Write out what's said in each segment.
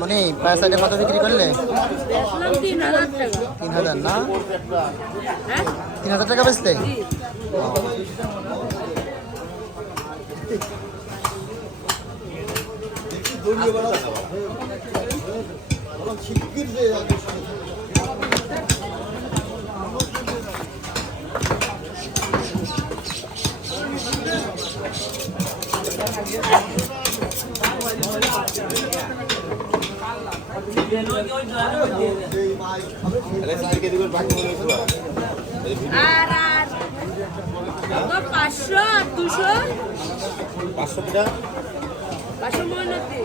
মানে পাঁচ সাইডে কত বিক্রি করলে? 3000 না, 3000 টাকা বেচলে? আর 500 200 500 টাকা 500 মইনতি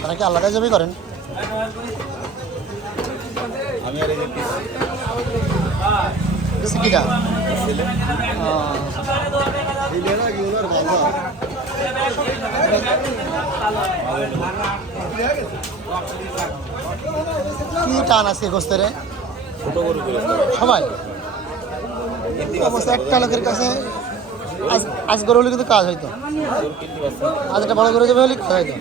তারা কি আলাদা যাবে করেন? আমি আর এই সিকিটা কি টান আছে গোস্তেরে ছোট গরু সবাই অবশ্য একটা লোকের কাছে আজ গরু হলে কিন্তু কাজ হইতো, আজ একটা বড় গরু যাবে হলে কাজ হইতো।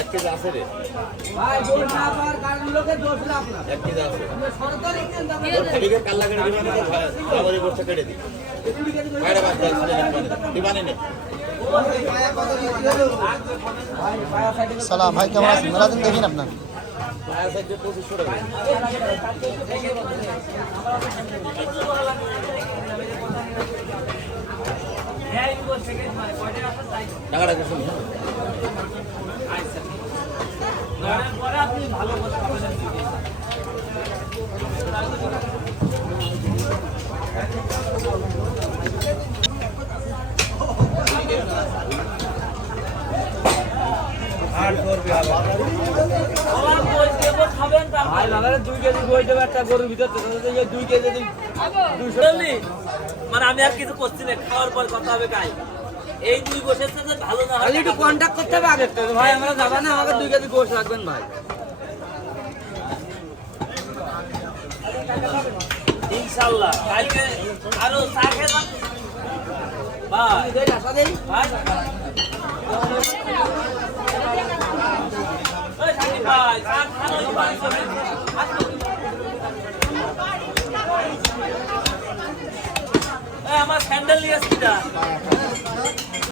1 কেজি আছে রে ভাই দোষ না পার কারণগুলোকে দোষ না আপনার 1 কেজি আছে সরকারি এদিকে কাল্লা কেটে দিবেন না খাবারই করতে কেটে দিই বাইরে বাদ দিবানে নে সালাম ভাই, কেমন আছেন? মেলা দিন দেখিন আপনার। পায়া সাইডে 2500 টাকা টাকাটা কি শুনুন আপনি ভালো কথা বলেন ভাই বাবারে 2 কেজি বই দেবে একটা গরুর ভিতর 2 কেজি 200 মানে আমি আর কিছু করছি না, খাওয়ার পর কথা হবে কাই এই 2 গোশের সাথে ভালো না খালি একটু কন্টাক্ট করতে হবে আগে থেকে ভাই আমরা যাবা না, আমাকে 2 কেজি গোশ রাখবেন ভাই ইনশাআল্লাহ কালকে আরো চা খেলাম ভাই দেই আশা দেই ভাই ওই সাকি ভাই চা খানো ভাই আমার স্যান্ডেল নিয়ে আসছি না